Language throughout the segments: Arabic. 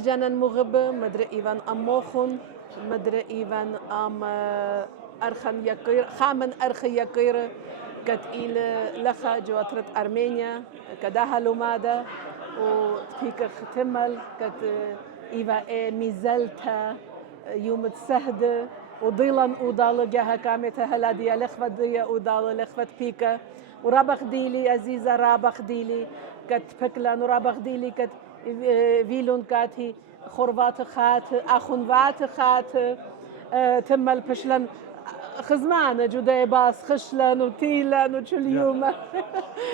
فرجانا مغب مدري إيفان أموخن مدري إيفان أم أرخن يقير خامن أرخ يقير كت إل لخا جواترت أرمينيا كداها لومادا وفيك ختمل كت إيفا ميزلتا يوم تسهد وضيلا وضال جاها كامتها هلا ديا لخفت ديا وضال لخفت فيك ورابخ ديلي عزيزة رابخ ديلي كت بكلان ورابخ ديلي كت فيلون كاتي خربات خات أخنوات خات تمل بشلن خزمان جودي باس خشلن وتيلن وشل يوم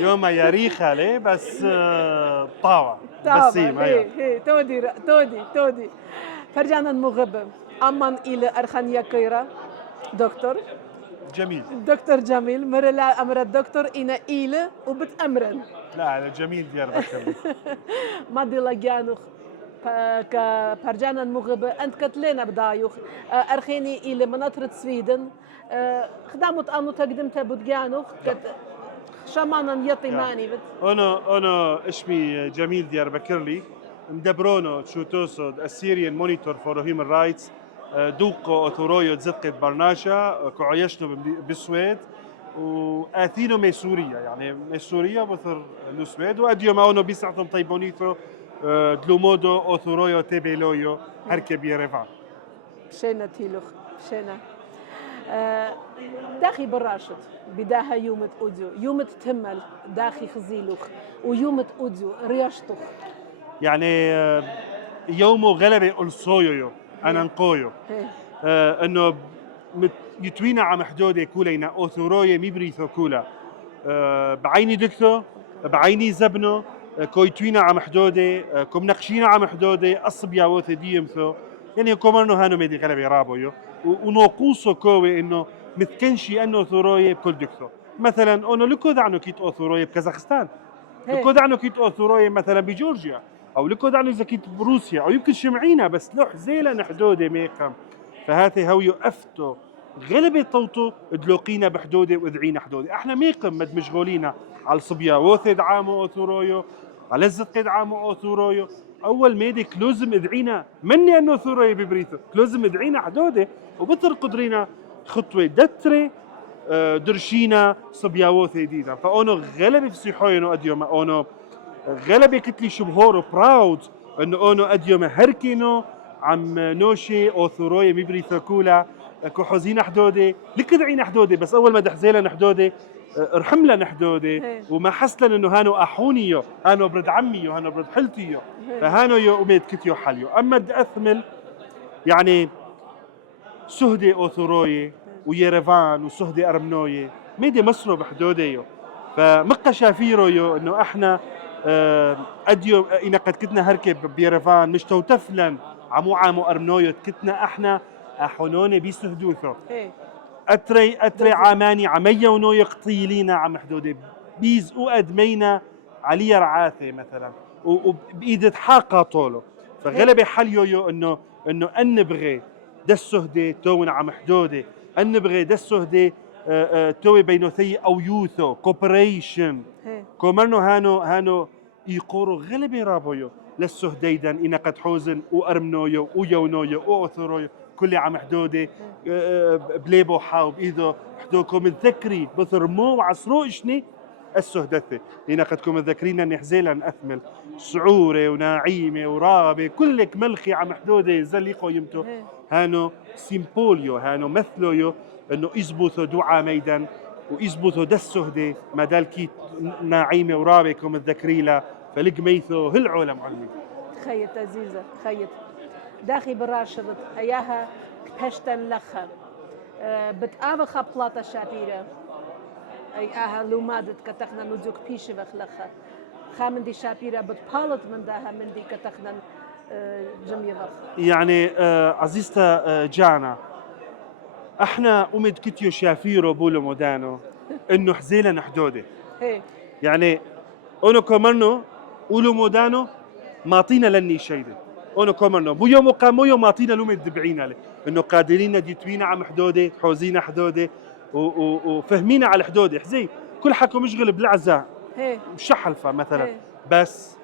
يوم ياريخ عليه بس طاوة بسيم هي تودي فرجانا مغب أمان إلى أرخان يكيرا دكتور جميل دكتور جميل مرلا أمر الدكتور إنا إلى وبتأمرن لا جميل ديار بكر ما دي لجانوخ كبرجانا مغب أنت كتلنا بدايوخ أرخيني إلى مناطق سويدن خدامت أنو تقدمت بدجانوخ كت شمانا يطي ماني أنا اسمي جميل ديار بكرلي مدبرونو تشوتوسود السيريان مونيتور فور هيومن رايتس دوقو أثورويو تزقت برناشا كعيشنا بالسويد وآثينو ميسوريا يعني ميسوريا بثر السويد وأديو ما أونو بيسعتم طيبونيتو دلومودو أثورويو تيبيلويو هركب يرفع شينا تيلوخ شينا داخي براشد بداها يومت أوديو يومت تمل داخي خزيلوخ ويومت أوديو رياشتوخ يعني يومو غلبة ألصويو أنا نقويو أنه يتوينا عم حدودي كولينا أوثوروية ميبريثو كولا بعيني دكتو بعيني زبنو كويتوينا عم حدودي كم نقشينا عم حدودي أصبيا وث ديمثو يعني كومرنو هانو ميدي غلبة رابويو ونوقوسو كوي إنه مثكنشي أنه أوثوروية بكل دكتو مثلا أنه لكو دعنو كيت أوثوروية بكازاخستان لكو دعنو كيت أوثوروية مثلا بجورجيا أو لكو دعنو إذا كيت بروسيا أو يمكن شمعينا بس لوح زيلا نحدودي ميقام فهاتي هو يؤفتو غلبة طوطو دلوقينا بحدودي وادعينا حدودي احنا ميقم مد مشغولينا على الصبيا وثد عامو أوثورويو على الزقد عامو أوثورويو أول ميدي كلوزم ادعينا مني أنه أوثورويو ببريثو كلوزم ادعينا حدودي وبطر قدرينا خطوة دتري درشينا صبيا وثدينا فأونو غلبة في صيحوينو أديوما أونو غلبة كتلي شبهورو براود أنه أونو أديوما هركينو عم نوشي أوثورويو ببريثو كولا كحوزينا حدودي لكدعينا حدودي بس اول ما دحزيلا نحدودي رحملا نحدودي وما حسلن انه هانو احونيو هانو برد عميو هانو برد حلتيو فهانو يو اميد كتيو حاليو اما د اثمل يعني سهدي اوثوروي ويرفان وسهدي ارمنوي ميدي مصرو بحدوديو فمقا شافيرو يو انه احنا اديو انا قد كتنا هركب بيرفان مش توتفلا عمو ارمنويو كتنا احنا أحونوني بيسهدوثو أتري عاماني عمية ونوي قطيلينا عم حدودي بيز أدمينا علي رعاثي مثلا وبإيد حاقة طولو فغلبي حاليو إنه أنبغي دسهدي تونا عم حدودي أنبغي دسهدي توي بينوثي أو يوثو كوبريشن كومرنو هانو يقورو غلبي رابويو للسهديدا إنا قد حوزن وأرمنويو ويونويو وأوثرويو كل عم حدودي بليبو حاو بإيدو حدوكم متذكري بثرمو وعصرو إشني السهدثة هنا قد كم متذكرين أن حزيلا أثمل سعوري وناعيمي ورابي كلك ملخي عم حدودي زليقو يمتو هانو سيمبوليو هانو مثلويو أنه إزبوثو دعا ميدان وإزبوثو دسهدي مدال كيت ناعيمي ورابي كم متذكريلا فلق ميثو هالعولم علمي خيط عزيزة خيط داخي براشدت اياها بشتن لخا بتآبخ بلاطة شابيرة اياها لومادت كتخنا نزوك بيشبخ لخا خامن دي شابيرة بتبالت من داها من دي كتخنا جميبخ يعني عزيزتا جانا احنا امد كتيو شافيرو بولو مودانو انه حزيلا نحدودي يعني اونو كومرنو اولو مودانو ماطينا لني شيدي اونو كومرنو بويو مقامويو ماطينا لوم الدبعين عليه انه قادرين ديتوينا عم حدودي حوزينا حدودي وفهمينا على حدودي حزي كل حكوا مشغل بالعزاء مش حلفة مثلا بس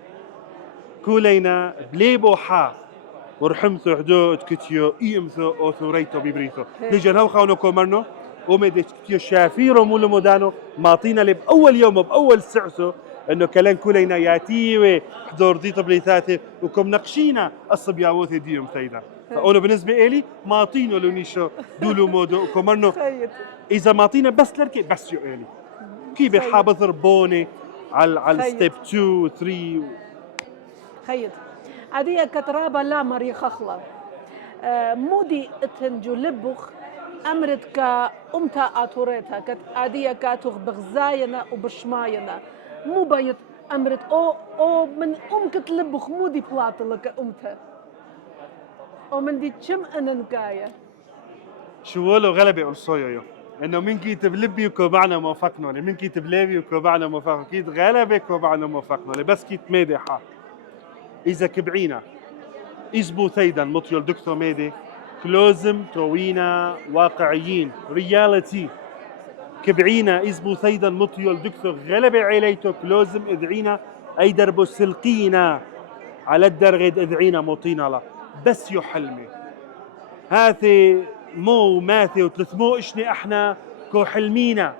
كولينا بليبو حا ورحمثو حدو كتيو إيمثو أو ثوريتو ببريثو لجن هو خاونو كومرنو ومدي كتيو شافيرو مولو مودانو ماطينا لي بأول يوم بأول سعسو إنه كلام كلنا ياتيوي حضور دي طبليثاتي وكم نقشينا الصبياوثي ديوم ثيدا فأنا بالنسبة إلي ماطينو لونيشو دولو مودو كومرنو إذا ماطينا بس لركي بس يو إلي كي بحابث ربوني على ستيب 2 3 خيط عادية كترابة لا مري خخلة مودي اتنجو لبخ أمرت كأمتا أطورتها كت عادية كاتوغ بغزاينا وبشماينا مو بيت أمرت أو من كت لبخ مودي بلاطلك أمتا أو من دي تشم أننكايا شو ولو غلبة ألصويو إنه من كيتب لبي وكو معنا موفقنا من كيتب لبي وكو معنا موفقنا كيت غلبة كو معنا موفقنا بس كيت مادحة إذا كبعينا إزبو ثيدا مطيول دكتور ميدي كلوزم توينا واقعيين رياليتي كبعينا إزبو ثيدا مطيول دكتور غلبة عليتو كلوزم إذعينا أي دربو سلقينا على الدرغد إذعينا موطينا لا بس يو حلمي هاثي مو ماثي وثلاثمو إشني إحنا كو حلمينا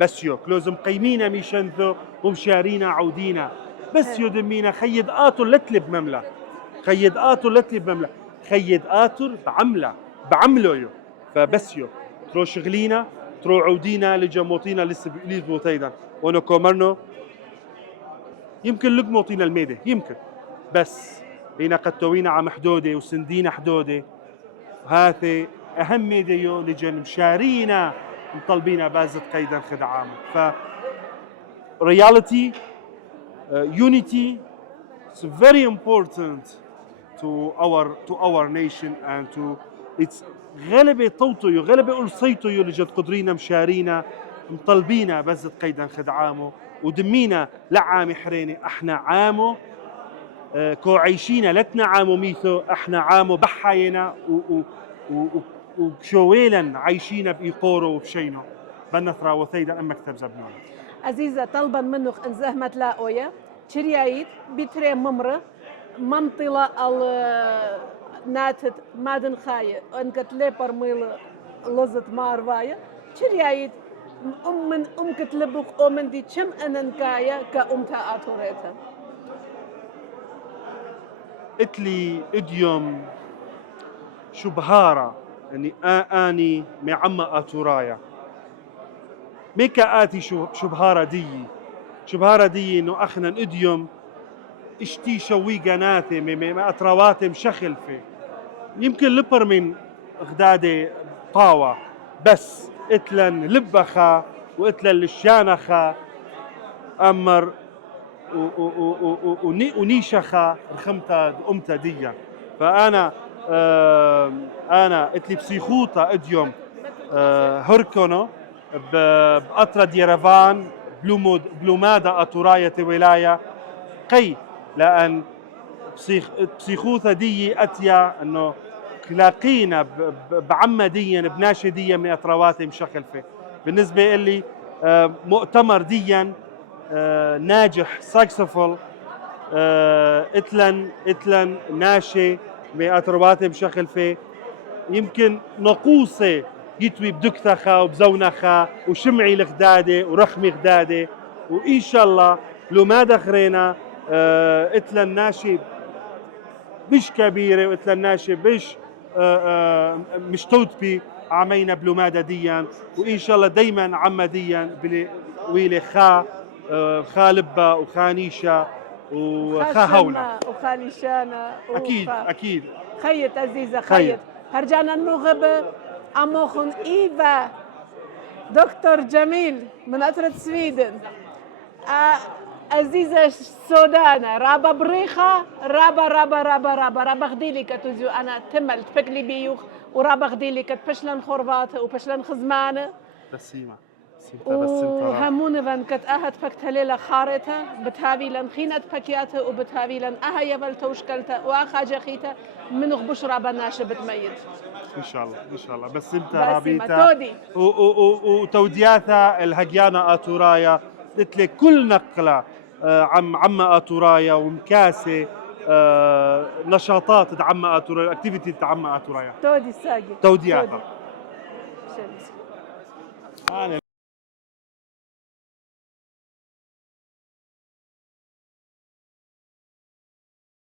بس يو كلوزم قيمينا ميشنثو ومشارينا عودينا بس يو دمينا خيد آتو لتلب مملة خيد آتو لتلب مملة خيد آتو بعملو يو فبس يو ترو شغلينا ترو عودينا لجموطينا لسه بوتيدا ونو كومرنو يمكن لق موطينا الميدة يمكن بس هنا قد توينا عم حدودة وسندينا حدودة وهاثي أهم ميديو لجن مشارينا مطلبينا بازت قيدا خدعامة ف reality unity is very important to our nation and to its غلبة طوطيو غلبة ألصيتيو لجد قدرينا مشارينا مطلبينا بازت قيدا خدعامه ودمينا لعامي حريني احنا عامو كو عايشينا لتنا عامو ميثو احنا عامو بحاينا وشويلا عايشين بإيقورو وبشينو بنثرا وثيدا أم مكتب زبنان عزيزة طلبا منك إن زهمت لاقوية شريايت بتري ممرة منطلة ناتت مادن خاية انكت ليبر ميل لزت مارواية شريايت من كتلبق من دي تشم أننكاية كأمتا آتوريتا اتلي اديوم شبهارة يعني آني معما آتورايا ميكا آتي شبهارة دي إنه أخنا اديوم اشتي شوي قناثي ما أترواتي مشخل فيه يمكن لبر من غدادي طاوة بس اتلن لبخا واتلن للشانخا أمر ونيشخا رخمتا أمتا ديا فأنا أنا اتلي بسيخوطة اديوم هركونو بأطرة ديرافان بلومادا أطوراية ولاية قي لأن بسيخوثة دي أتيا أنه لاقينا بعمديا بناشديا من أطرواتي مشخل فيه بالنسبة إلي مؤتمر ديا ناجح ساكسفول اتلن ناشي بأطرواتي مشخل فيه يمكن نقوصي يتوي بدكتخا وبزونخا وشمعي الغدادة ورخمي غدادة وإن شاء الله لو ما دخرينا اتلن ناشي بش كبيرة واتلن ناشي بش مش توتبي عمينا بلومادة ديا وإن شاء الله دايما عمديا ويلي خالبة وخانيشة وخاهولة وخاليشانة أكيد خيط عزيزة خيط هرجعنا النغب أموخن إيفا دكتور جميل من أطرة سويدن عزيزة سودانا رابا بريخة رابا خديلي كتوزيو أنا تمل تفكلي بيوخ ورابا خديلي كتبشلن خرباته وبشلن خزمانه بسيمة وهمون فان كت أهد فكتليلة خارطة بتهاوي لن خينة فكياته وبتهاوي لن أها يبل توشكلته وأخا جخيته من غبش رابا ناشا بتميت إن شاء الله بس انت رابيتا وتودياتا الهجيانا آتورايا قلت لك كل نقلة عم آتورايا ومكاسة نشاطات تعم اتورا اكتيفيتي تعم اتورايا تودي ساقي توديعها. شمس. أنا